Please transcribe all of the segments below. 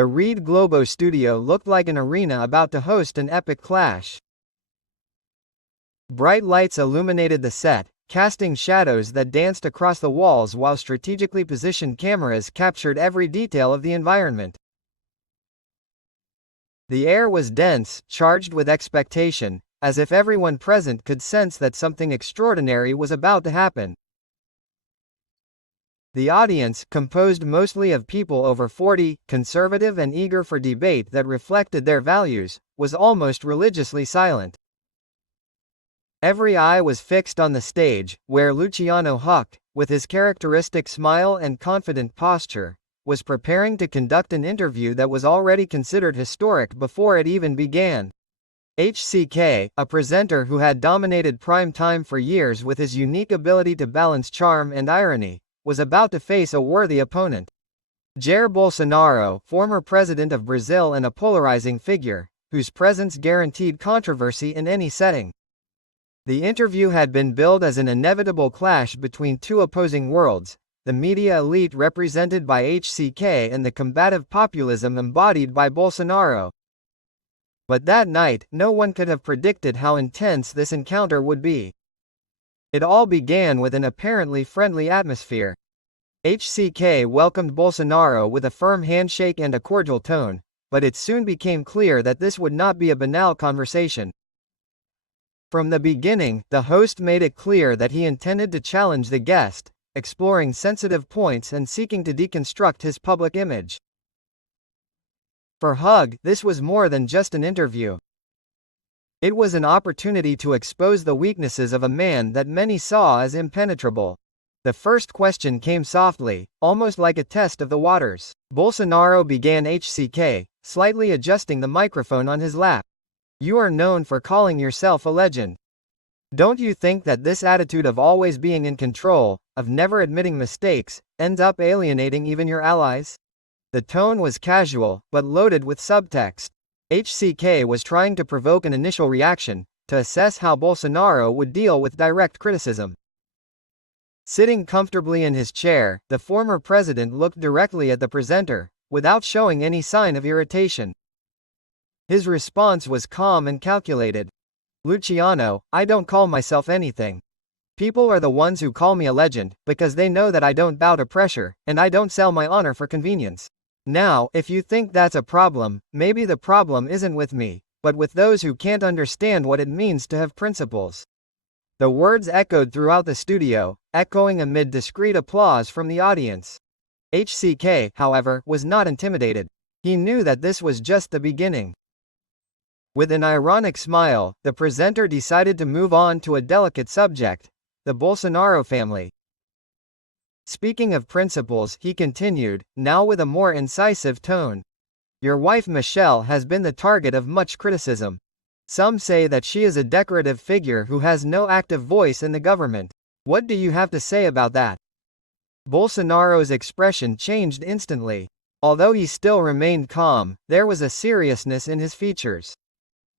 The Reed Globo studio looked like an arena about to host an epic clash. Bright lights illuminated the set, casting shadows that danced across the walls while strategically positioned cameras captured every detail of the environment. The air was dense, charged with expectation, as if everyone present could sense that something extraordinary was about to happen. The audience, composed mostly of people over 40, conservative and eager for debate that reflected their values, was almost religiously silent. Every eye was fixed on the stage, where Luciano Huck, with his characteristic smile and confident posture, was preparing to conduct an interview that was already considered historic before it even began. HCK, a presenter who had dominated prime time for years with his unique ability to balance charm and irony, was about to face a worthy opponent. Jair Bolsonaro, former president of Brazil and a polarizing figure, whose presence guaranteed controversy in any setting. The interview had been billed as an inevitable clash between two opposing worlds, the media elite represented by HCK and the combative populism embodied by Bolsonaro. But that night, no one could have predicted how intense this encounter would be. It all began with an apparently friendly atmosphere. HCK welcomed Bolsonaro with a firm handshake and a cordial tone, but it soon became clear that this would not be a banal conversation. From the beginning, the host made it clear that he intended to challenge the guest, exploring sensitive points and seeking to deconstruct his public image. For Huck, this was more than just an interview. It was an opportunity to expose the weaknesses of a man that many saw as impenetrable. The first question came softly, almost like a test of the waters. Bolsonaro began HCK, slightly adjusting the microphone on his lap. You are known for calling yourself a legend. Don't you think that this attitude of always being in control, of never admitting mistakes, ends up alienating even your allies? The tone was casual, but loaded with subtext. HCK was trying to provoke an initial reaction, to assess how Bolsonaro would deal with direct criticism. Sitting comfortably in his chair, the former president looked directly at the presenter, without showing any sign of irritation. His response was calm and calculated. Luciano, I don't call myself anything. People are the ones who call me a legend, because they know that I don't bow to pressure, and I don't sell my honor for convenience. Now, if you think that's a problem, maybe the problem isn't with me, but with those who can't understand what it means to have principles. The words echoed throughout the studio, echoing amid discreet applause from the audience. HCK, however, was not intimidated. He knew that this was just the beginning. With an ironic smile, the presenter decided to move on to a delicate subject, the Bolsonaro family. Speaking of principles, he continued, now with a more incisive tone. Your wife Michelle has been the target of much criticism. Some say that she is a decorative figure who has no active voice in the government. What do you have to say about that? Bolsonaro's expression changed instantly. Although he still remained calm, there was a seriousness in his features.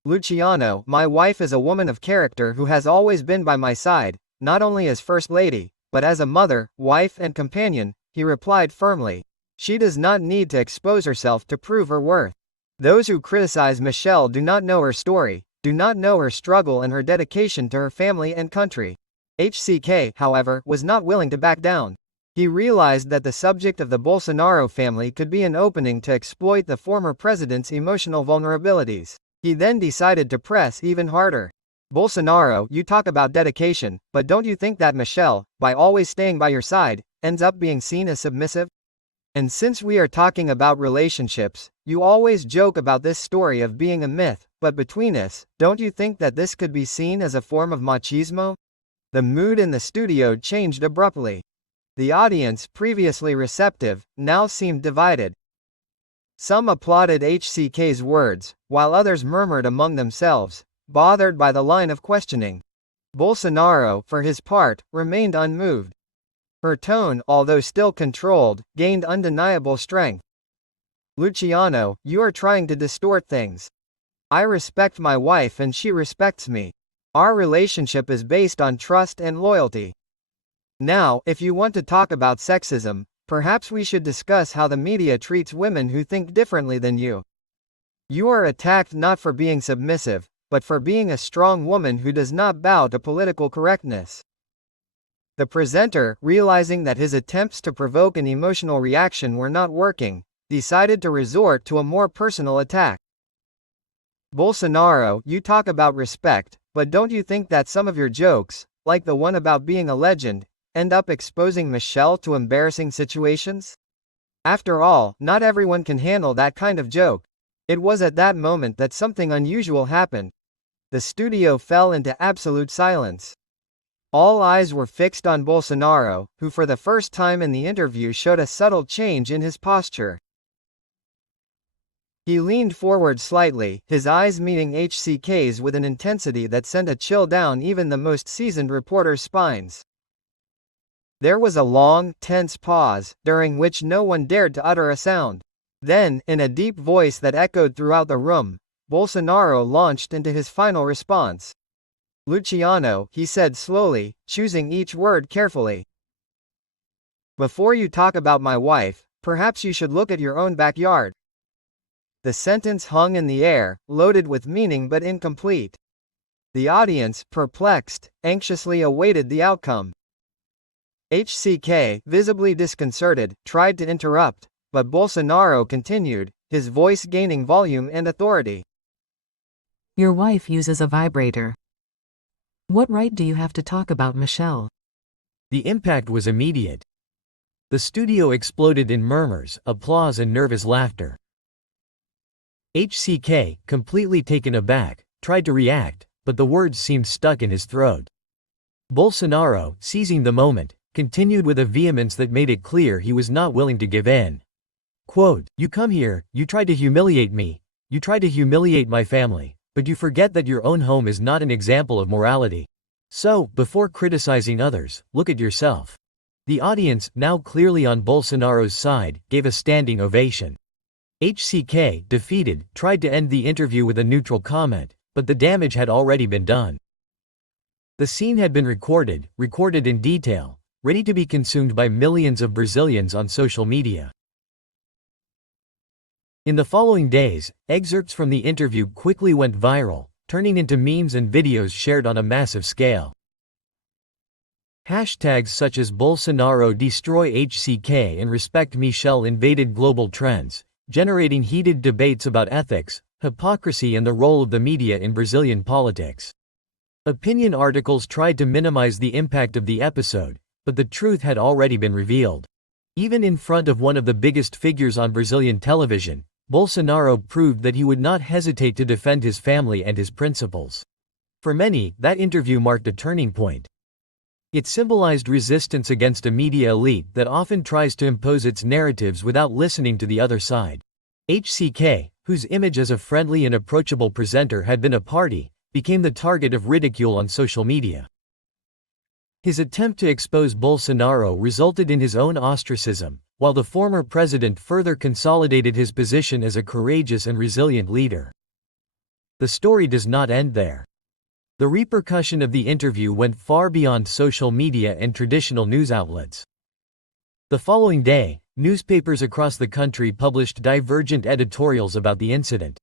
Luciano, my wife is a woman of character who has always been by my side, not only as First Lady, but as a mother, wife and companion, he replied firmly. She does not need to expose herself to prove her worth. Those who criticize Michelle do not know her story, do not know her struggle and her dedication to her family and country. HCK, however, was not willing to back down. He realized that the subject of the Bolsonaro family could be an opening to exploit the former president's emotional vulnerabilities. He then decided to press even harder. Bolsonaro, you talk about dedication, but don't you think that Michelle, by always staying by your side, ends up being seen as submissive? And since we are talking about relationships, you always joke about this story of being a myth, but between us, don't you think that this could be seen as a form of machismo? The mood in the studio changed abruptly. The audience, previously receptive, now seemed divided. Some applauded HCK's words, while others murmured among themselves, bothered by the line of questioning. Bolsonaro, for his part, remained unmoved. Her tone, although still controlled, gained undeniable strength. Luciano, you are trying to distort things. I respect my wife and she respects me. Our relationship is based on trust and loyalty. Now, if you want to talk about sexism, Perhaps we should discuss how the media treats women who think differently than you. You are attacked not for being submissive, but for being a strong woman who does not bow to political correctness." The presenter, realizing that his attempts to provoke an emotional reaction were not working, decided to resort to a more personal attack. "Bolsonaro, you talk about respect, but don't you think that some of your jokes, like the one about being a legend, end up exposing Michelle to embarrassing situations? After all, not everyone can handle that kind of joke." It was at that moment that something unusual happened. The studio fell into absolute silence. All eyes were fixed on Bolsonaro, who for the first time in the interview showed a subtle change in his posture. He leaned forward slightly, his eyes meeting HCK's with an intensity that sent a chill down even the most seasoned reporter's spines. There was a long, tense pause, during which no one dared to utter a sound. Then, in a deep voice that echoed throughout the room, Bolsonaro launched into his final response. "Luciano," he said slowly, choosing each word carefully. "Before you talk about my wife, perhaps you should look at your own backyard." The sentence hung in the air, loaded with meaning but incomplete. The audience, perplexed, anxiously awaited the outcome. HCK, visibly disconcerted, tried to interrupt, but Bolsonaro continued, his voice gaining volume and authority. "Your wife uses a vibrator. What right do you have to talk about Michelle?" The impact was immediate. The studio exploded in murmurs, applause and nervous laughter. HCK, completely taken aback, tried to react, but the words seemed stuck in his throat. Bolsonaro, seizing the moment, continued with a vehemence that made it clear he was not willing to give in. Quote, "You come here, you try to humiliate me, you try to humiliate my family, but you forget that your own home is not an example of morality. So, before criticizing others, look at yourself." The audience, now clearly on Bolsonaro's side, gave a standing ovation. HCK, defeated, tried to end the interview with a neutral comment, but the damage had already been done. The scene had been recorded in detail, ready to be consumed by millions of Brazilians on social media. In the following days, excerpts from the interview quickly went viral, turning into memes and videos shared on a massive scale. Hashtags such as Bolsonaro destroy HCK and respect Michelle invaded global trends, generating heated debates about ethics, hypocrisy and the role of the media in Brazilian politics. Opinion articles tried to minimize the impact of the episode, but the truth had already been revealed. Even in front of one of the biggest figures on Brazilian television, Bolsonaro proved that he would not hesitate to defend his family and his principles. For many, that interview marked a turning point. It symbolized resistance against a media elite that often tries to impose its narratives without listening to the other side. HCK, whose image as a friendly and approachable presenter had been a party, became the target of ridicule on social media. His attempt to expose Bolsonaro resulted in his own ostracism, while the former president further consolidated his position as a courageous and resilient leader. The story does not end there. The repercussion of the interview went far beyond social media and traditional news outlets. The following day, newspapers across the country published divergent editorials about the incident.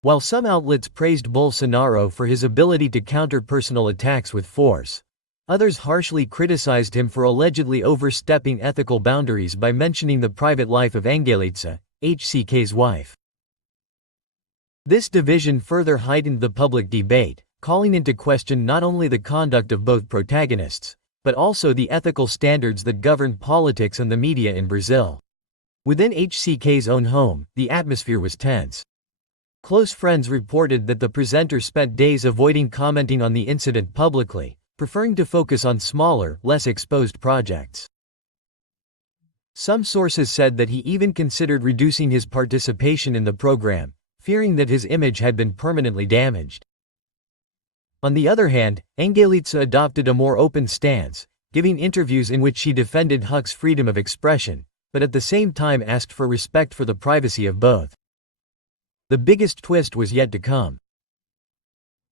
While some outlets praised Bolsonaro for his ability to counter personal attacks with force, others harshly criticized him for allegedly overstepping ethical boundaries by mentioning the private life of Angelica, HCK's wife. This division further heightened the public debate, calling into question not only the conduct of both protagonists, but also the ethical standards that govern politics and the media in Brazil. Within HCK's own home, the atmosphere was tense. Close friends reported that the presenter spent days avoiding commenting on the incident publicly, preferring to focus on smaller, less exposed projects. Some sources said that he even considered reducing his participation in the program, fearing that his image had been permanently damaged. On the other hand, Angelica adopted a more open stance, giving interviews in which she defended Huck's freedom of expression, but at the same time asked for respect for the privacy of both. The biggest twist was yet to come.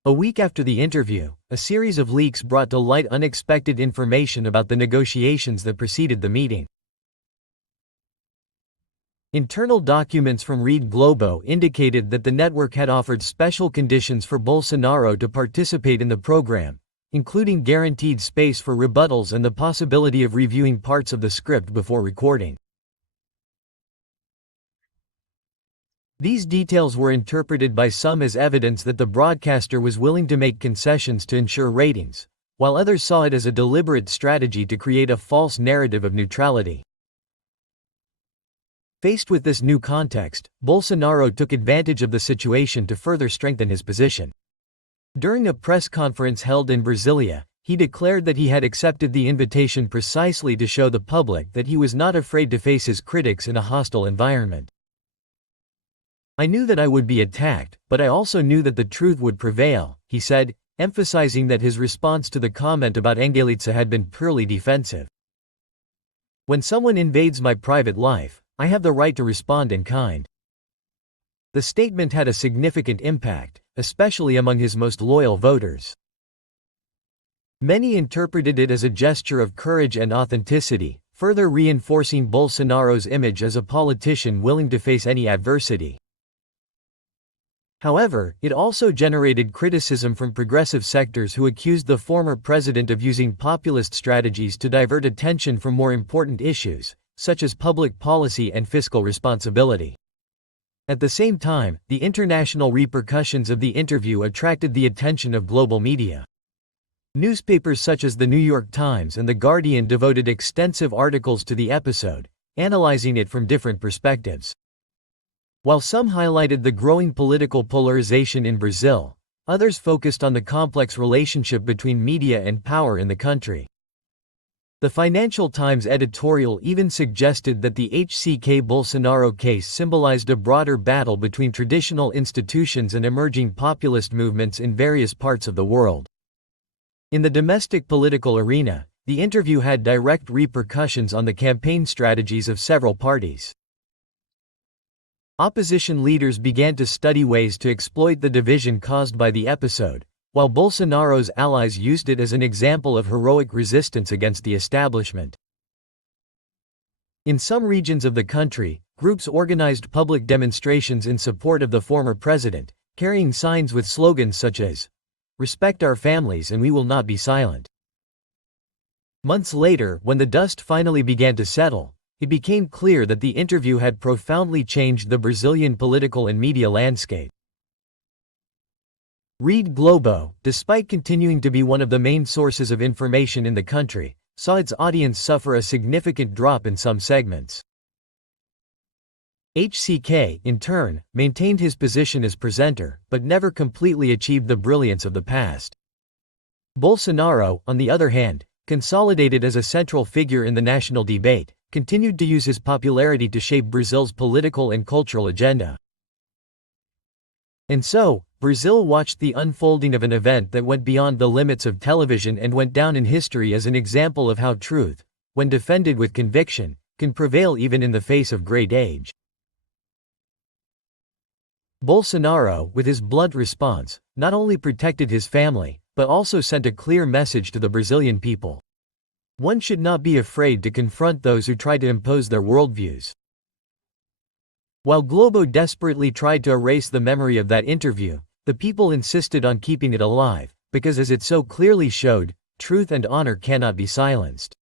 A week after the interview, a series of leaks brought to light unexpected information about the negotiations that preceded the meeting. Internal documents from Rede Globo indicated that the network had offered special conditions for Bolsonaro to participate in the program, including guaranteed space for rebuttals and the possibility of reviewing parts of the script before recording. These details were interpreted by some as evidence that the broadcaster was willing to make concessions to ensure ratings, while others saw it as a deliberate strategy to create a false narrative of neutrality. Faced with this new context, Bolsonaro took advantage of the situation to further strengthen his position. During a press conference held in Brasilia, he declared that he had accepted the invitation precisely to show the public that he was not afraid to face his critics in a hostile environment. "I knew that I would be attacked, but I also knew that the truth would prevail," he said, emphasizing that his response to the comment about Angelica had been purely defensive. "When someone invades my private life, I have the right to respond in kind." The statement had a significant impact, especially among his most loyal voters. Many interpreted it as a gesture of courage and authenticity, further reinforcing Bolsonaro's image as a politician willing to face any adversity. However, it also generated criticism from progressive sectors who accused the former president of using populist strategies to divert attention from more important issues, such as public policy and fiscal responsibility. At the same time, the international repercussions of the interview attracted the attention of global media. Newspapers such as the New York Times and The Guardian devoted extensive articles to the episode, analyzing it from different perspectives. While some highlighted the growing political polarization in Brazil, others focused on the complex relationship between media and power in the country. The Financial Times editorial even suggested that the HCK Bolsonaro case symbolized a broader battle between traditional institutions and emerging populist movements in various parts of the world. In the domestic political arena, the interview had direct repercussions on the campaign strategies of several parties. Opposition leaders began to study ways to exploit the division caused by the episode, while Bolsonaro's allies used it as an example of heroic resistance against the establishment. In some regions of the country, groups organized public demonstrations in support of the former president, carrying signs with slogans such as, "Respect our families and we will not be silent." Months later, when the dust finally began to settle, it became clear that the interview had profoundly changed the Brazilian political and media landscape. Rede Globo, despite continuing to be one of the main sources of information in the country, saw its audience suffer a significant drop in some segments. HCK, in turn, maintained his position as presenter, but never completely achieved the brilliance of the past. Bolsonaro, on the other hand, consolidated as a central figure in the national debate, continued to use his popularity to shape Brazil's political and cultural agenda. And so, Brazil watched the unfolding of an event that went beyond the limits of television and went down in history as an example of how truth, when defended with conviction, can prevail even in the face of great age. Bolsonaro, with his blunt response, not only protected his family, but also sent a clear message to the Brazilian people. One should not be afraid to confront those who try to impose their worldviews. While Globo desperately tried to erase the memory of that interview, the people insisted on keeping it alive, because as it so clearly showed, truth and honor cannot be silenced.